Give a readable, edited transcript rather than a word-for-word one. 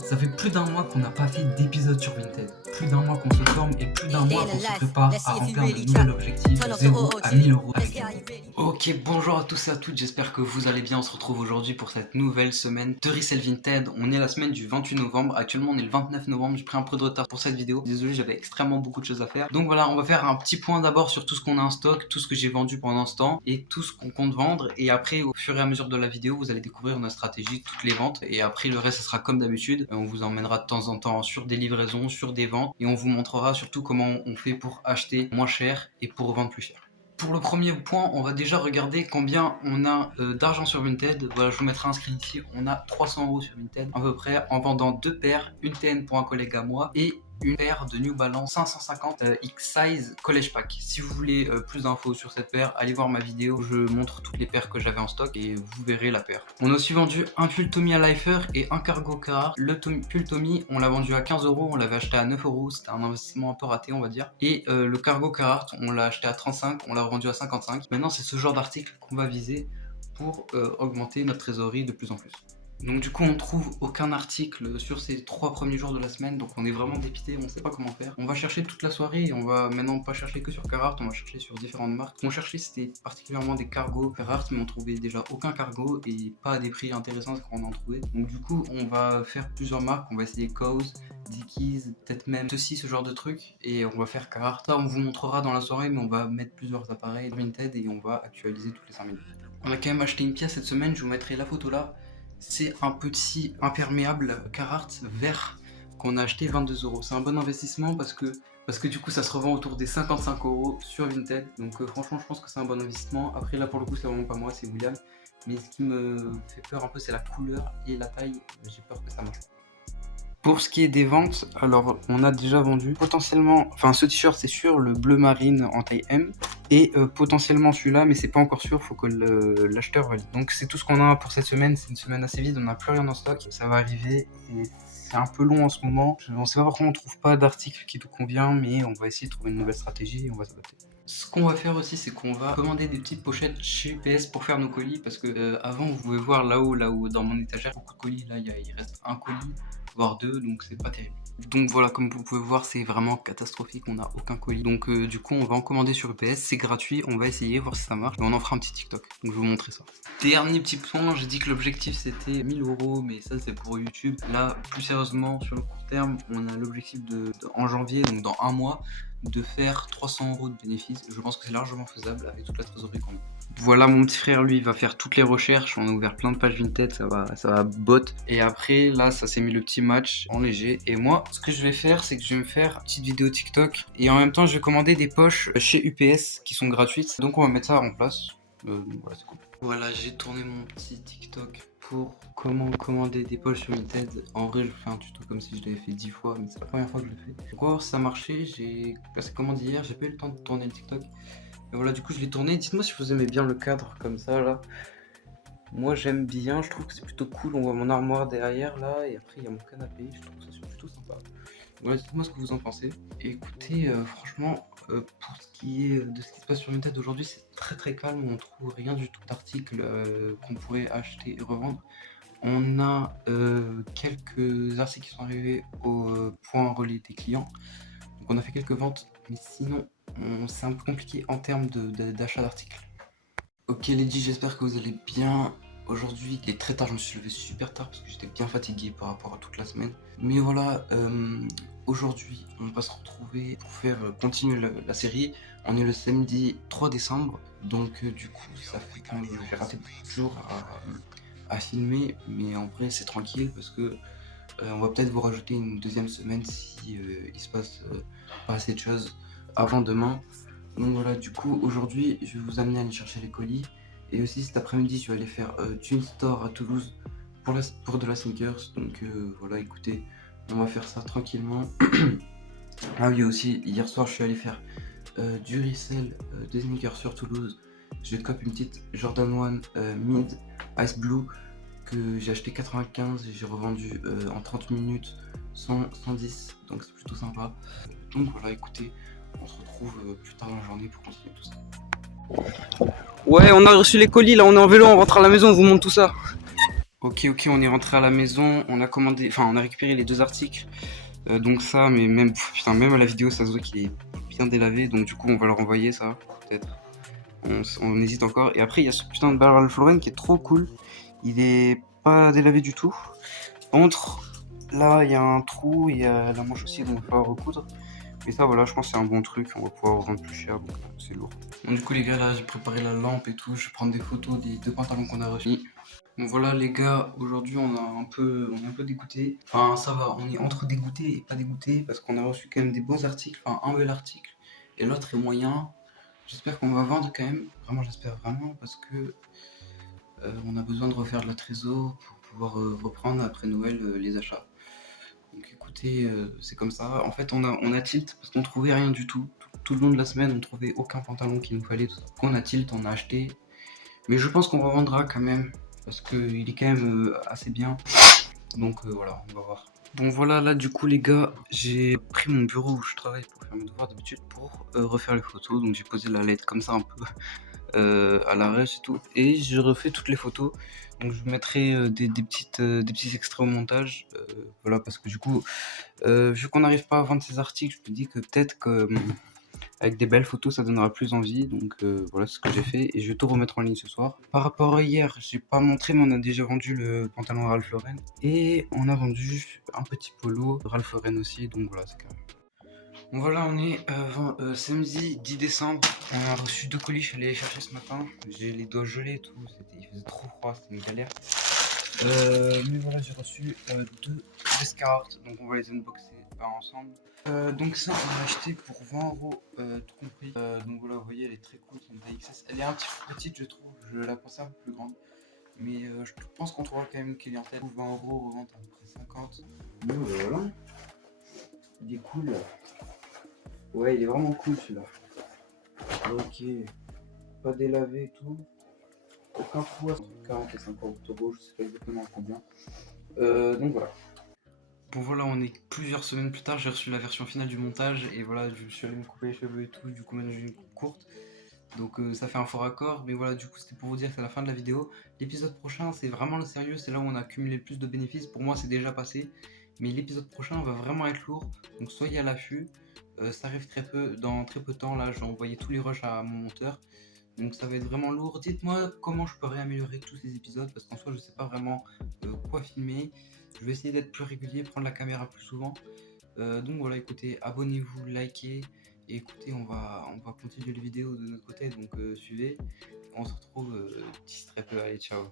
Ça fait plus d'un mois qu'on n'a pas fait d'épisode sur Vinted. Plus d'un mois qu'on se forme et plus d'un mois qu'on se prépare à remplir de nouvel objectif de 0 à 1000 euros avec Vinted. Ok, bonjour à tous et à toutes, j'espère que vous allez bien. On se retrouve aujourd'hui pour cette nouvelle semaine de Resell Vinted. On est la semaine du 28 novembre, actuellement on est le 29 novembre, j'ai pris un peu de retard pour cette vidéo. Désolé, j'avais extrêmement beaucoup de choses à faire. Donc voilà, on va faire un petit point d'abord sur tout ce qu'on a en stock, tout ce que j'ai vendu pendant ce temps et tout ce qu'on compte vendre. Et après, au fur et à mesure de la vidéo, vous allez découvrir notre stratégie, toutes les ventes. Et après, le reste, ce sera comme d'habitude. On vous emmènera de temps en temps sur des livraisons, sur des ventes. Et on vous montrera surtout comment on fait pour acheter moins cher et pour vendre plus cher. Pour le premier point, on va déjà regarder combien on a d'argent sur Vinted. Voilà, je vous mettrai inscrit ici. On a 300 euros sur Vinted à peu près en vendant deux paires, une TN pour un collègue à moi et une paire de New Balance 550 X-Size College Pack. Si vous voulez plus d'infos sur cette paire, allez voir ma vidéo où je montre toutes les paires que j'avais en stock et vous verrez la paire. On a aussi vendu un pull Tommy à Lifer et un cargo Carhartt. Le pull Tommy, on l'a vendu à 15 euros, on l'avait acheté à 9 euros. C'était un investissement un peu raté, on va dire. Et le cargo Carhartt, on l'a acheté à 35, on l'a revendu à 55. Maintenant, c'est ce genre d'article qu'on va viser pour augmenter notre trésorerie de plus en plus. Donc du coup on trouve aucun article sur ces 3 premiers jours de la semaine, donc on est vraiment dépité, on sait pas comment faire. On va chercher toute la soirée et on va maintenant pas chercher que sur Carhartt, on va chercher sur différentes marques. Ce qu'on cherchait c'était particulièrement des cargos Carhartt, mais on trouvait déjà aucun cargo et pas à des prix intéressants quand on en trouvait. Donc du coup on va faire plusieurs marques, on va essayer Cause, Dickies, peut-être même ceci, ce genre de trucs, et on va faire Carhartt. Ça on vous montrera dans la soirée, mais on va mettre plusieurs appareils Vinted et on va actualiser toutes les 5 minutes. On a quand même acheté une pièce cette semaine, je vous mettrai la photo là. C'est un petit imperméable Carhartt vert qu'on a acheté 22 euros. C'est un bon investissement parce que du coup ça se revend autour des 55 euros sur Vinted. Donc franchement je pense que c'est un bon investissement. Après là pour le coup c'est vraiment pas moi, c'est William. Mais ce qui me fait peur un peu c'est la couleur et la taille. J'ai peur que ça marche. Pour ce qui est des ventes, alors on a déjà vendu potentiellement, enfin ce t-shirt c'est sûr, le bleu marine en taille M, et potentiellement celui-là, mais c'est pas encore sûr, faut que l'acheteur valide. Donc c'est tout ce qu'on a pour cette semaine, c'est une semaine assez vide, on n'a plus rien en stock, ça va arriver, et c'est un peu long en ce moment. On sait pas pourquoi on trouve pas d'article qui nous convient, mais on va essayer de trouver une nouvelle stratégie et on va s'adapter. Ce qu'on va faire aussi, c'est qu'on va commander des petites pochettes chez UPS pour faire nos colis, parce que avant vous pouvez voir là-haut dans mon étagère, beaucoup de colis, là il reste un colis voire deux, donc c'est pas terrible. Donc voilà, comme vous pouvez voir, c'est vraiment catastrophique, on n'a aucun colis. Donc du coup, on va en commander sur UPS, c'est gratuit, on va essayer, voir si ça marche, et on en fera un petit TikTok, donc je vais vous montrer ça. Dernier petit point, j'ai dit que l'objectif c'était 1000 euros, mais ça c'est pour YouTube. Là, plus sérieusement, sur le court terme, on a l'objectif en janvier, donc dans un mois, de faire 300 euros de bénéfices. Je pense que c'est largement faisable avec toute la trésorerie qu'on a. Voilà, mon petit frère, lui, il va faire toutes les recherches. On a ouvert plein de pages Vinted, ça va bot. Et après, là, ça s'est mis le petit match en léger. Et moi, ce que je vais faire, c'est que je vais me faire une petite vidéo TikTok. Et en même temps, je vais commander des poches chez UPS qui sont gratuites. Donc, on va mettre ça en place. Voilà, c'est cool. Voilà, j'ai tourné mon petit TikTok pour comment commander des poches sur Vinted. En vrai, je fais un tuto comme si je l'avais fait 10 fois, mais c'est la première fois que je le fais. Pour voir si ça marchait, j'ai passé commande hier, j'ai pas eu le temps de tourner le TikTok. Et voilà, du coup, je l'ai tourné. Dites-moi si vous aimez bien le cadre comme ça, là. Moi, j'aime bien. Je trouve que c'est plutôt cool. On voit mon armoire derrière, là. Et après, il y a mon canapé. Je trouve que ça c'est plutôt sympa. Voilà, dites-moi ce que vous en pensez. Et écoutez, franchement, pour ce qui est de ce qui se passe sur Vinted aujourd'hui, c'est très très calme. On trouve rien du tout d'articles qu'on pourrait acheter et revendre. On a quelques articles qui sont arrivés au point relais des clients. Donc, on a fait quelques ventes. Mais sinon, c'est un peu compliqué en termes d'achat d'articles. Ok les G, j'espère que vous allez bien. Aujourd'hui il est très tard, je me suis levé super tard parce que j'étais bien fatigué par rapport à toute la semaine. Mais voilà, aujourd'hui on va se retrouver pour faire continuer la série. On est le samedi 3 décembre, donc du coup ça fait quand même, j'ai raté beaucoup de jours à filmer, mais en vrai c'est tranquille parce que on va peut-être vous rajouter une deuxième semaine si il se passe pas assez de choses avant demain. Donc voilà, du coup aujourd'hui je vais vous amener à aller chercher les colis. Et aussi cet après-midi je vais aller faire Tune Store à Toulouse pour de la sneakers. Donc voilà, écoutez, on va faire ça tranquillement. Ah oui, aussi hier soir je suis allé faire du resell des sneakers sur Toulouse. J'ai copé une petite Jordan 1 Mid Ice Blue que j'ai acheté 95 et j'ai revendu en 30 minutes 110, donc c'est plutôt sympa. Donc voilà, écoutez, on se retrouve plus tard dans la journée pour continuer tout ça. Ouais, on a reçu les colis, là on est en vélo, on rentre à la maison, on vous montre tout ça. Ok, on est rentré à la maison, on a commandé, enfin on a récupéré les 2 articles, donc ça, mais même, putain, même à la vidéo ça se voit qu'il est bien délavé, donc du coup on va le renvoyer ça, peut-être. On hésite encore. Et après il y a ce putain de bas Ralph Lauren qui est trop cool, il est pas délavé du tout. Par contre, là il y a un trou, il y a la manche aussi, donc il va falloir recoudre. Et ça voilà, je pense que c'est un bon truc, on va pouvoir vendre plus cher, donc c'est lourd. Donc du coup les gars, là j'ai préparé la lampe et tout, je vais prendre des photos des 2 pantalons qu'on a reçus. Bon voilà les gars, aujourd'hui on est un peu dégoûté. Enfin ça va, on est entre dégoûté et pas dégoûté parce qu'on a reçu quand même des beaux articles, enfin un bel article et l'autre est moyen. J'espère qu'on va vendre quand même, vraiment j'espère vraiment parce que on a besoin de refaire de la trésor pour pouvoir reprendre après Noël les achats. Donc écoutez, c'est comme ça. En fait on a tilt parce qu'on trouvait rien du tout. Tout le long de la semaine on trouvait aucun pantalon qu'il nous fallait. Donc on a tilt, on a acheté. Mais je pense qu'on revendra quand même, parce qu'il est quand même assez bien. Donc voilà, on va voir. Bon voilà, là du coup les gars, j'ai pris mon bureau où je travaille pour faire mes devoirs d'habitude pour refaire les photos. Donc j'ai posé la lettre comme ça un peu à l'arrache et tout. Et je refais toutes les photos. Donc je mettrai des petits extraits au montage. Voilà, parce que du coup, vu qu'on n'arrive pas à vendre ces articles, je me dis que peut-être que avec des belles photos, ça donnera plus envie. Donc voilà ce que j'ai fait et je vais tout remettre en ligne ce soir. Par rapport à hier, j'ai pas montré, mais on a déjà vendu le pantalon Ralph Lauren et on a vendu un petit polo Ralph Lauren aussi. Donc voilà, c'est carré. Bon voilà, on est samedi 10 décembre. On a reçu 2 colis, je suis allé les chercher ce matin. J'ai les doigts gelés et tout, il faisait trop froid, c'était une galère. Mais voilà, j'ai reçu 2 Descartes, donc on va les unboxer ensemble. Donc ça, on l'a acheté pour 20 €, tout compris. Donc voilà, vous voyez, elle est très cool, c'est une taille XS. Elle est un petit peu petite, je trouve, je la pensais un peu plus grande. Mais je pense qu'on trouvera quand même une clientèle. 20 €, revente à peu près 50. Mais voilà, il est cool. Ouais, il est vraiment cool celui-là. Ok, pas délavé et tout. Aucun trou à 40 et 50 €, je sais pas exactement combien. Donc voilà. Bon voilà, on est plusieurs semaines plus tard, j'ai reçu la version finale du montage et voilà, je suis allé me couper les cheveux et tout, du coup maintenant j'ai une coupe courte. Donc ça fait un fort raccord, mais voilà, du coup c'était pour vous dire que c'est la fin de la vidéo. L'épisode prochain, c'est vraiment le sérieux, c'est là où on a cumulé le plus de bénéfices. Pour moi c'est déjà passé, mais l'épisode prochain va vraiment être lourd, donc soyez à l'affût. Ça arrive dans très peu de temps, là je vais envoyer tous les rushs à mon monteur. Donc ça va être vraiment lourd. Dites-moi comment je peux réaméliorer tous ces épisodes parce qu'en soi je sais pas vraiment quoi filmer. Je vais essayer d'être plus régulier, prendre la caméra plus souvent. Donc voilà, écoutez, abonnez-vous, likez. Et écoutez, on va continuer les vidéos de notre côté, donc suivez. On se retrouve d'ici très peu. Allez, ciao.